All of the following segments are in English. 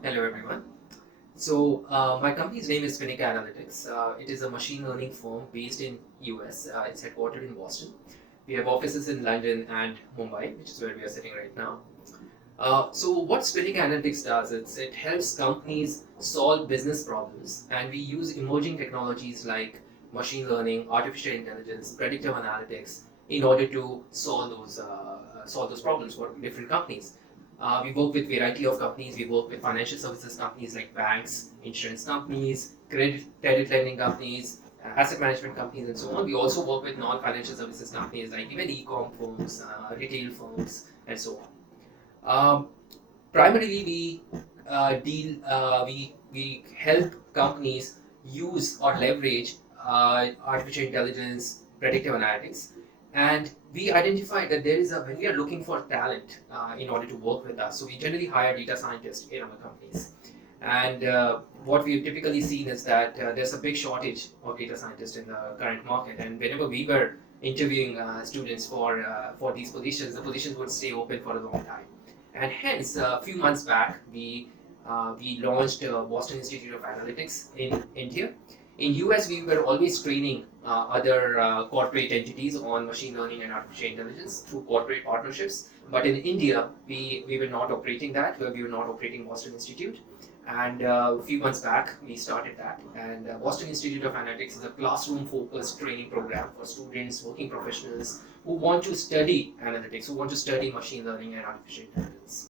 Hello everyone. My company's name is Finica Analytics. It is a machine learning firm based in US. It's headquartered in Boston. We have offices in London and Mumbai, which is where we are sitting right now. What Finica Analytics does is it helps companies solve business problems, and we use emerging technologies like machine learning, artificial intelligence, predictive analytics in order to solve those problems for different companies. We work with variety of companies. We work with financial services companies like banks, insurance companies, credit lending companies, asset management companies, and so on. We also work with non-financial services companies like even e-com firms, retail firms, and so on. Primarily, we help companies use or leverage artificial intelligence, predictive analytics, and we identified that there is a when we are looking for talent in order to work with us. So we generally hire data scientists in our companies, and what we've typically seen is that there's a big shortage of data scientists in the current market. And whenever we were interviewing students for these positions, the positions would stay open for a long time. And hence, a few months back, we launched Boston Institute of Analytics in India. In US, we were always training other corporate entities on machine learning and artificial intelligence through corporate partnerships. But in India, we were not operating that. We were not operating Boston Institute. And a few months back, we started that. And Boston Institute of Analytics is a classroom-focused training program for students, working professionals who want to study analytics, who want to study machine learning and artificial intelligence.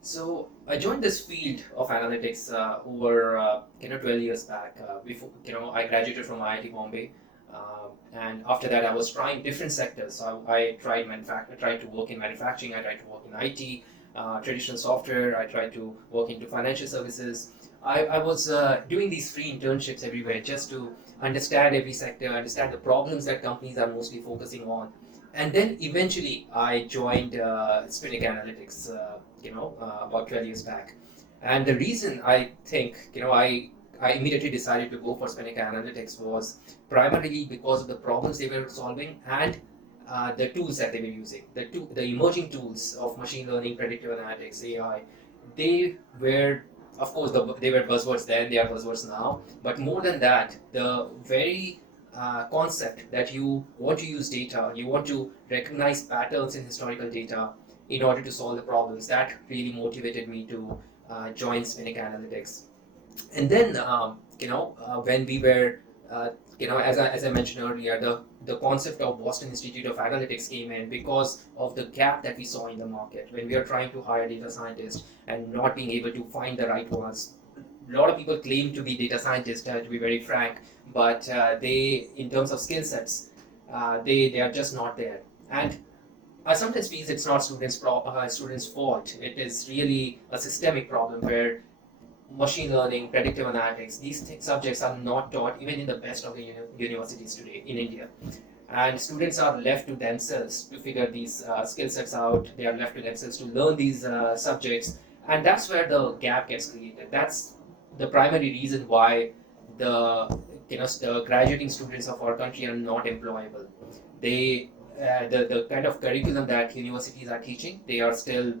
So I joined this field of analytics over 12 years back. Before I graduated from IIT Bombay, and after that I was trying different sectors. So I tried to work in manufacturing. I tried to work in IT, traditional software. I tried to work into financial services. I was doing these free internships everywhere just to understand every sector, understand the problems that companies are mostly focusing on. And then eventually I joined Spitic Analytics, about 12 years back. And the reason I think, I immediately decided to go for Spitic Analytics was primarily because of the problems they were solving and the tools that they were using. The emerging tools of machine learning, predictive analytics, AI, they were, of course, they were buzzwords then, they are buzzwords now. But more than that, the very concept that you want to use data, you want to recognize patterns in historical data in order to solve the problems, that really motivated me to join Spinnick Analytics. And then, when we were, as I mentioned earlier, the concept of Boston Institute of Analytics came in because of the gap that we saw in the market when we are trying to hire data scientists and not being able to find the right ones. A lot of people claim to be data scientists, to be very frank, but they, in terms of skill sets, they are just not there. And I sometimes feel it's not students' fault. It is really a systemic problem where machine learning, predictive analytics, these subjects are not taught even in the best of the universities today in India. And students are left to themselves to figure these skill sets out. They are left to themselves to learn these subjects. And that's where the gap gets created. That's the primary reason why the graduating students of our country are not employable. They the kind of curriculum that universities are teaching, they are still,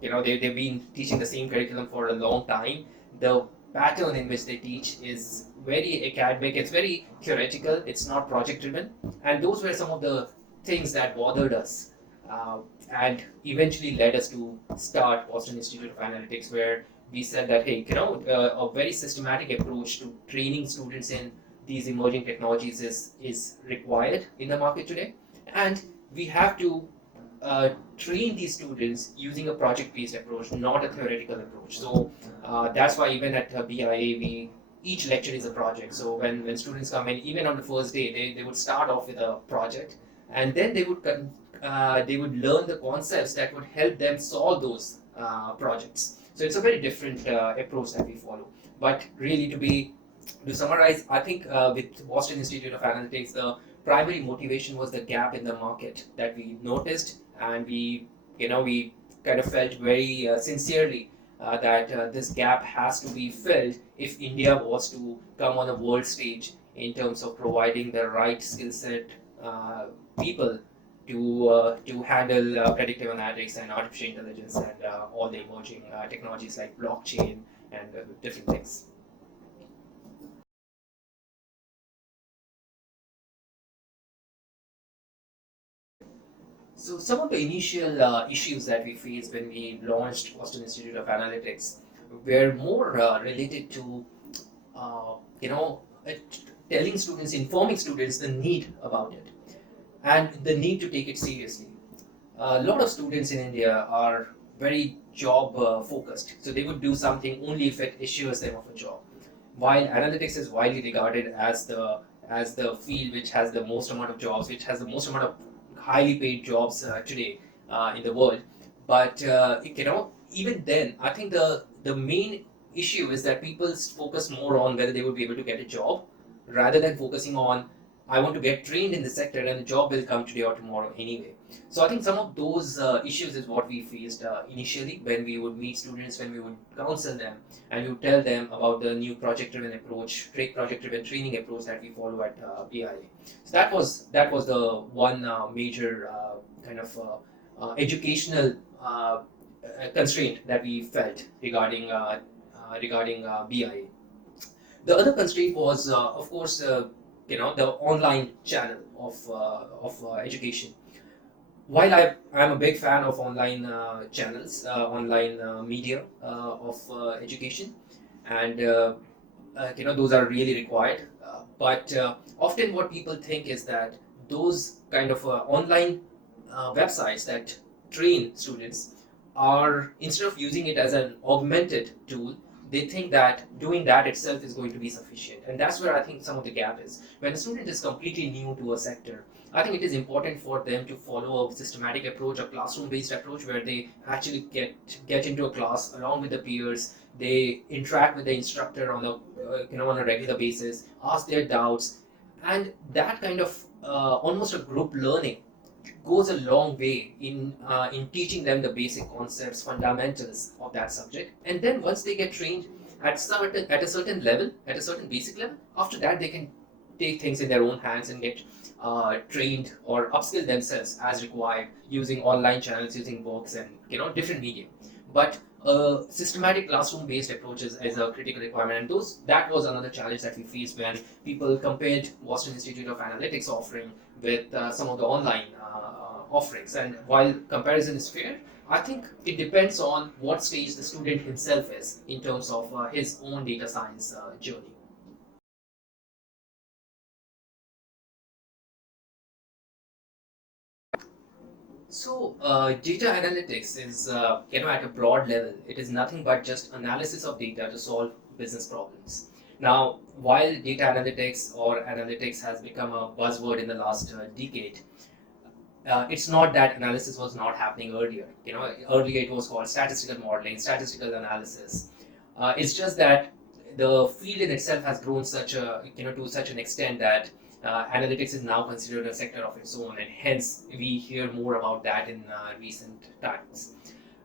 they've been teaching the same curriculum for a long time. The pattern in which they teach is very academic, it's very theoretical, it's not project driven. And those were some of the things that bothered us, and eventually led us to start Boston Institute of Analytics, where we said that, hey, a very systematic approach to training students in these emerging technologies is required in the market today. And we have to train these students using a project-based approach, not a theoretical approach. So that's why even at BIA each lecture is a project. So when students come in, even on the first day, they would start off with a project, and then they would learn the concepts that would help them solve those projects. So it's a very different approach that we follow. But really, to summarize, I think with Boston Institute of Analytics, the primary motivation was the gap in the market that we noticed, and we kind of felt very sincerely that this gap has to be filled if India was to come on a world stage in terms of providing the right skill set people to handle predictive analytics and artificial intelligence and all the emerging technologies like blockchain and different things. So some of the initial issues that we faced when we launched Boston Institute of Analytics were more related to, uh, you know, uh, telling students, informing students the need about it and the need to take it seriously. A lot of students in India are very job focused, so they would do something only if it assures them of a job. While analytics is widely regarded as the field which has the most amount of jobs, which has the most amount of highly paid jobs today in the world, but even then, I think the main issue is that people focus more on whether they would be able to get a job rather than focusing on I want to get trained in the sector and the job will come today or tomorrow anyway. So I think some of those issues is what we faced initially when we would meet students, when we would counsel them, and we would tell them about the new project-driven approach, project-driven training approach that we follow at BIA. So that was the one major kind of educational constraint that we felt regarding BIA. The other constraint was, of course, the online channel of education. While I'm a big fan of online channels, online media of education, and those are really required. But often what people think is that those kind of online websites that train students are, instead of using it as an augmented tool, they think that doing that itself is going to be sufficient. And that's where I think some of the gap is. When a student is completely new to a sector, I think it is important for them to follow a systematic approach, a classroom-based approach, where they actually get into a class along with the peers. They interact with the instructor on a regular basis, ask their doubts, and that kind of almost a group learning goes a long way in teaching them the basic concepts, fundamentals of that subject. And then once they get trained at a certain level, at a certain basic level, after that they can take things in their own hands and get trained or upskill themselves as required using online channels, using books, and different media. But systematic classroom-based approaches is a critical requirement, and that was another challenge that we faced when people compared Boston Institute of Analytics offering with some of the online offerings. And while comparison is fair, I think it depends on what stage the student himself is in terms of his own data science journey. So, data analytics is, at a broad level, it is nothing but just analysis of data to solve business problems. Now, while data analytics or analytics has become a buzzword in the last decade, it's not that analysis was not happening earlier. Earlier it was called statistical modeling, statistical analysis. It's just that the field in itself has grown to such an extent that analytics is now considered a sector of its own, and hence we hear more about that in recent times.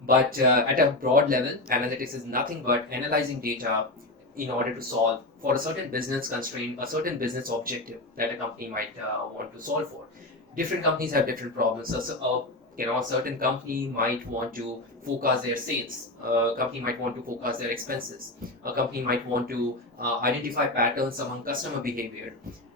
But at a broad level, analytics is nothing but analyzing data in order to solve for a certain business constraint, a certain business objective that a company might want to solve for. Different companies have different problems. A certain company might want to forecast their sales. A company might want to forecast their expenses. A company might want to identify patterns among customer behavior.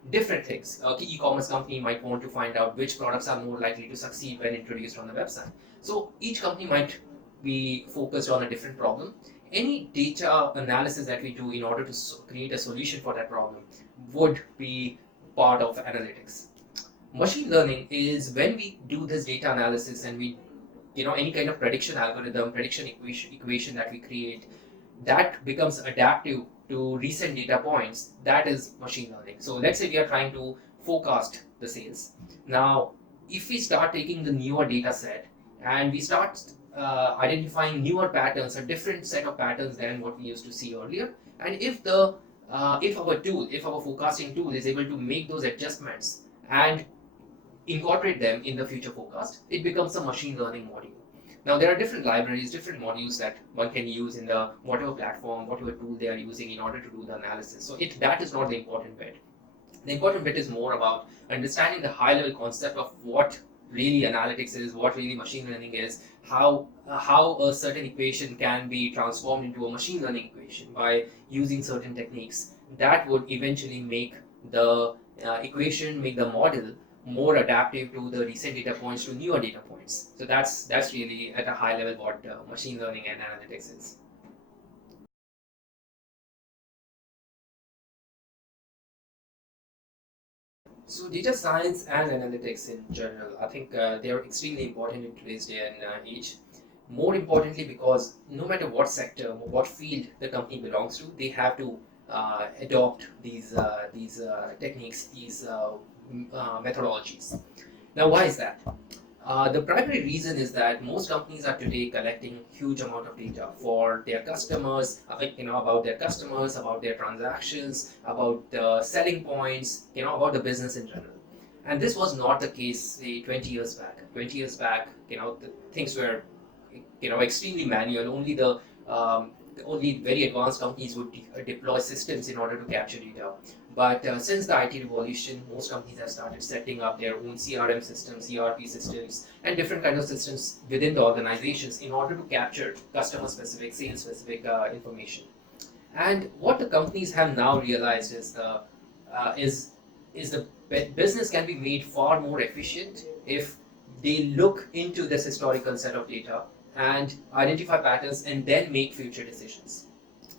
Different things. A e-commerce company might want to find out which products are more likely to succeed when introduced on the website. So each company might be focused on a different problem. Any data analysis that we do in order to create a solution for that problem would be part of analytics. Machine learning is when we do this data analysis and we, any kind of prediction algorithm, prediction equation that we create, that becomes adaptive to recent data points, that is machine learning. So let's say we are trying to forecast the sales. Now, if we start taking the newer data set and we start identifying newer patterns, a different set of patterns than what we used to see earlier, and if our forecasting tool is able to make those adjustments and incorporate them in the future forecast, it becomes a machine learning module. Now there are different libraries, different modules that one can use in the whatever platform, whatever tool they are using in order to do the analysis. So that is not the important bit. The important bit is more about understanding the high level concept of what really analytics is, what really machine learning is, how a certain equation can be transformed into a machine learning equation by using certain techniques that would eventually make the equation, make the model more adaptive to the recent data points, to newer data points. So that's really at a high level what machine learning and analytics is. So data science and analytics in general, I think they are extremely important in today's day and age. More importantly, because no matter what sector, what field the company belongs to, they have to adopt these techniques, these methodologies. Now, why is that? The primary reason is that most companies are today collecting huge amount of data for their customers, about their customers, about their transactions, about the selling points, about the business in general. And this was not the case, say, 20 years back. 20 years back, things were, extremely manual. Only very advanced companies would deploy systems in order to capture data. But since the IT revolution, most companies have started setting up their own CRM systems, ERP systems, and different kinds of systems within the organizations in order to capture customer-specific, sales-specific information. And what the companies have now realized is the business can be made far more efficient if they look into this historical set of data and identify patterns and then make future decisions.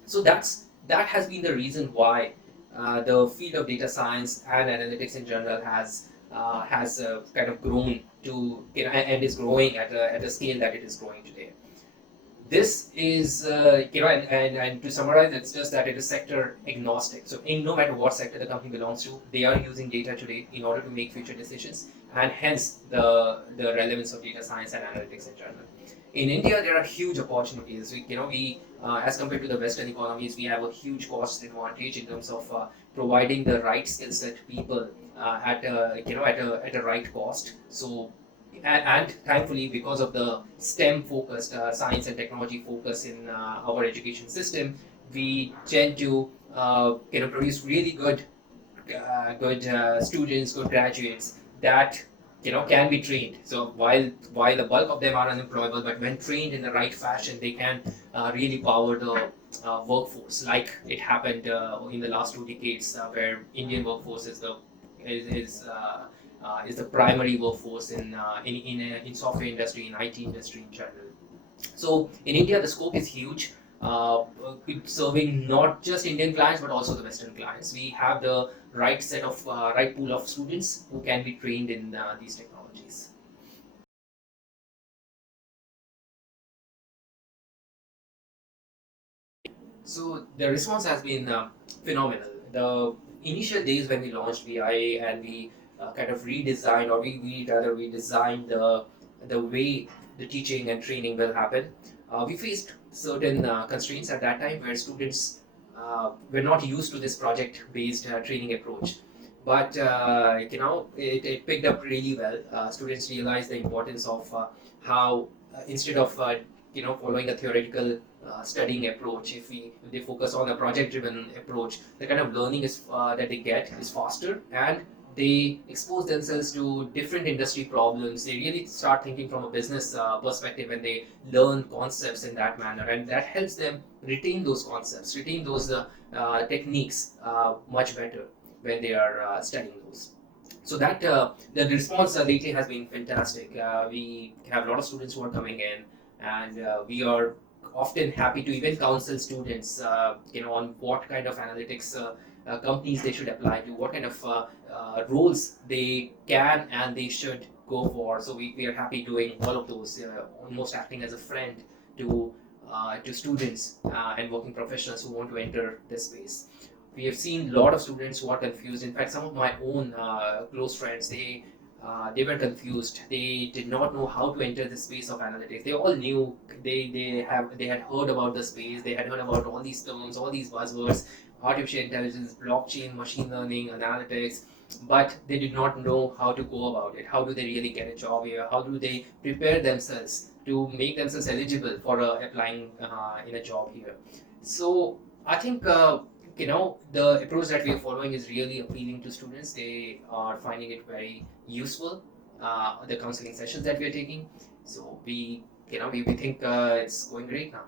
So that has been the reason why the field of data science and analytics in general has kind of grown to and is growing at a scale that it is growing today. This is and to summarize, it's just that it is sector agnostic. So in no matter what sector the company belongs to, they are using data today in order to make future decisions, and hence the relevance of data science and analytics in general. In India, there are huge opportunities. We as compared to the Western economies, we have a huge cost advantage in terms of providing the right skill set people at a right cost. So and thankfully, because of the STEM focused science and technology focus in our education system, we tend to produce really good students, good graduates that can be trained. So while the bulk of them are unemployable, but when trained in the right fashion, they can really power the workforce, like it happened in the last 2 decades, where Indian workforce is the primary workforce in software industry, in IT industry in general. So in India, the scope is huge, serving not just Indian clients but also the Western clients. We have the right pool of students who can be trained in these technologies. So the response has been phenomenal. The initial days when we launched VI and we kind of redesigned, or we designed the way the teaching and training will happen. We faced certain constraints at that time where students were not used to this project-based training approach. But it picked up really well. Students realized the importance of how instead of following a theoretical studying approach, if they focus on a project-driven approach, the kind of learning that they get is faster, and they expose themselves to different industry problems. They really start thinking from a business perspective, and they learn concepts in that manner, and that helps them retain those concepts, retain those techniques much better when they are studying those. So that the response lately has been fantastic. We have a lot of students who are coming in, and we are often happy to even counsel students, on what kind of analytics companies they should apply to, what kind of roles they can and they should go for. So we are happy doing all of those, almost acting as a friend to to students and working professionals who want to enter this space. We have seen a lot of students who are confused. In fact, some of my own close friends, they were confused. They did not know how to enter the space of analytics. They all knew, they had heard about the space. They had heard about all these terms, all these buzzwords: artificial intelligence, blockchain, machine learning, analytics. But they did not know how to go about it. How do they really get a job here? How do they prepare themselves to make themselves eligible for applying in a job here? So I think the approach that we are following is really appealing to students. They are finding it very useful. The counseling sessions that we are taking, so we think it's going great now.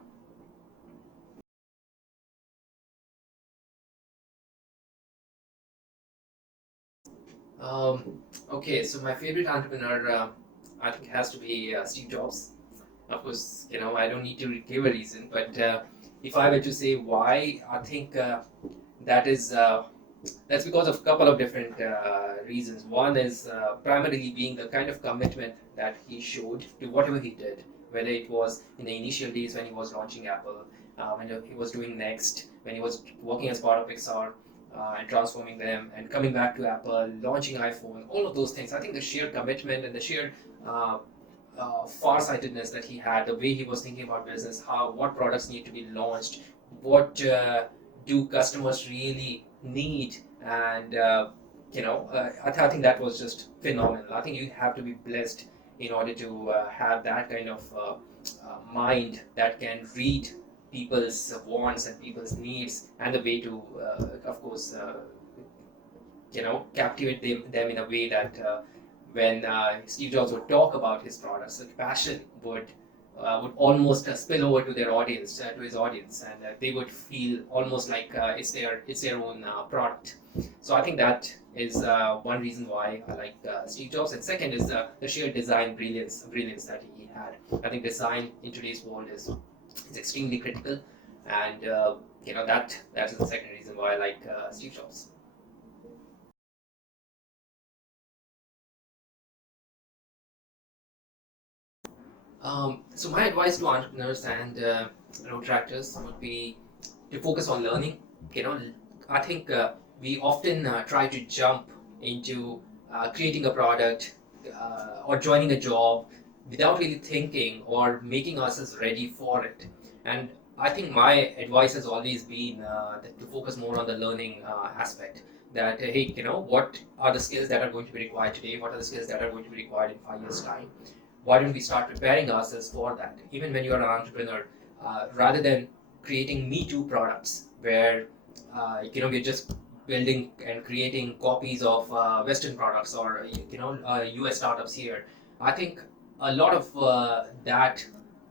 Okay, so my favorite entrepreneur, I think, has to be Steve Jobs. Of course, I don't need to give a reason, but if I were to say why, I think that is that's because of a couple of different reasons. One is primarily being the kind of commitment that he showed to whatever he did, whether it was in the initial days when he was launching Apple, when he was doing Next, when he was working as part of Pixar. And transforming them and coming back to Apple, launching iPhone, all of those things. I think the sheer commitment and the sheer farsightedness that he had, the way he was thinking about business, what products need to be launched, what do customers really need, and I think that was just phenomenal. I think you have to be blessed in order to have that kind of mind that can read people's wants and people's needs, and the way to, of course, captivate them in a way that when Steve Jobs would talk about his products, the passion would almost spill over to their audience, to his audience, and they would feel almost like it's their own product. So I think that is one reason why I like Steve Jobs. And second is the sheer design brilliance that he had. I think design in today's world is extremely critical, and that is the second reason why I like Steve Jobs. So my advice to entrepreneurs and Rotaractors would be to focus on learning. You know, I think we often try to jump into creating a product or joining a job without really thinking or making ourselves ready for it. And I think my advice has always been to focus more on the learning aspect. That hey, what are the skills that are going to be required today? What are the skills that are going to be required in 5 years' time? Why don't we start preparing ourselves for that? Even when you're an entrepreneur, rather than creating me too products where we're just building and creating copies of Western products or US startups here. I think a lot of that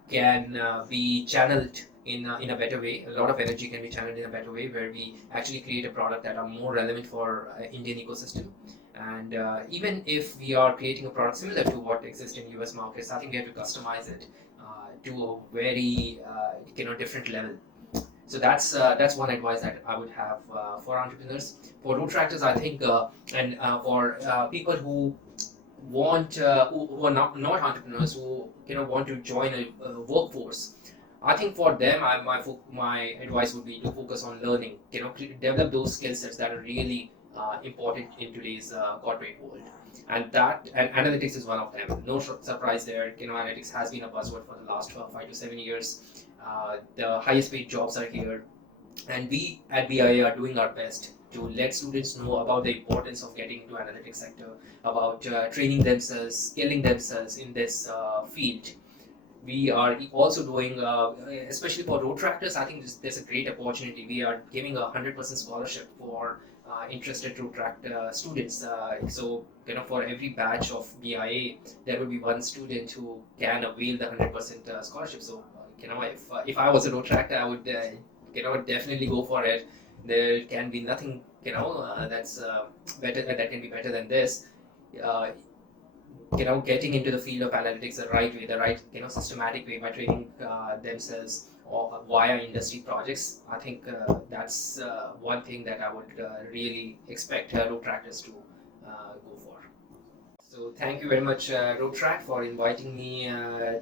can be channeled in a better way. A lot of energy can be channeled in a better way where we actually create a product that are more relevant for Indian ecosystem. And even if we are creating a product similar to what exists in US markets, I think we have to customize it to a very different level. So that's one advice that I would have for entrepreneurs. For Rotaractors, I think, and for people who who are not entrepreneurs, who want to join a workforce. I think for them, my advice would be to focus on learning. Develop those skill sets that are really important in today's corporate world, and analytics is one of them. No surprise there. Analytics has been a buzzword for the last 5 to 7 years. The highest paid jobs are here, and we at BIA are doing our best to let students know about the importance of getting into analytics sector, about training themselves, skilling themselves in this field. We are also doing, especially for Rotaractors, I think there's a great opportunity. We are giving 100% scholarship for interested Rotaract students. So, for every batch of BIA, there will be one student who can avail the 100% scholarship. So, if I was a Rotaractor, I would, definitely go for it. There can be nothing, that's better, that can be better than this. Uh, Getting into the field of analytics the right way, the right systematic way by training themselves or via industry projects. I think that's one thing that I would really expect Rotaractors to go for. So thank you very much, Rotaract, for inviting me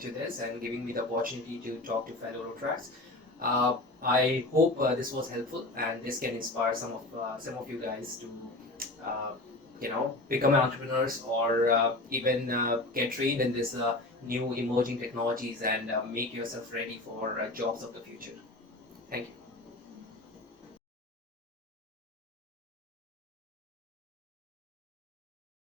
to this and giving me the opportunity to talk to fellow Rotaracts. I hope this was helpful and this can inspire some of you guys to uh, become entrepreneurs or even get trained in this new emerging technologies and make yourself ready for jobs of the future. Thank you.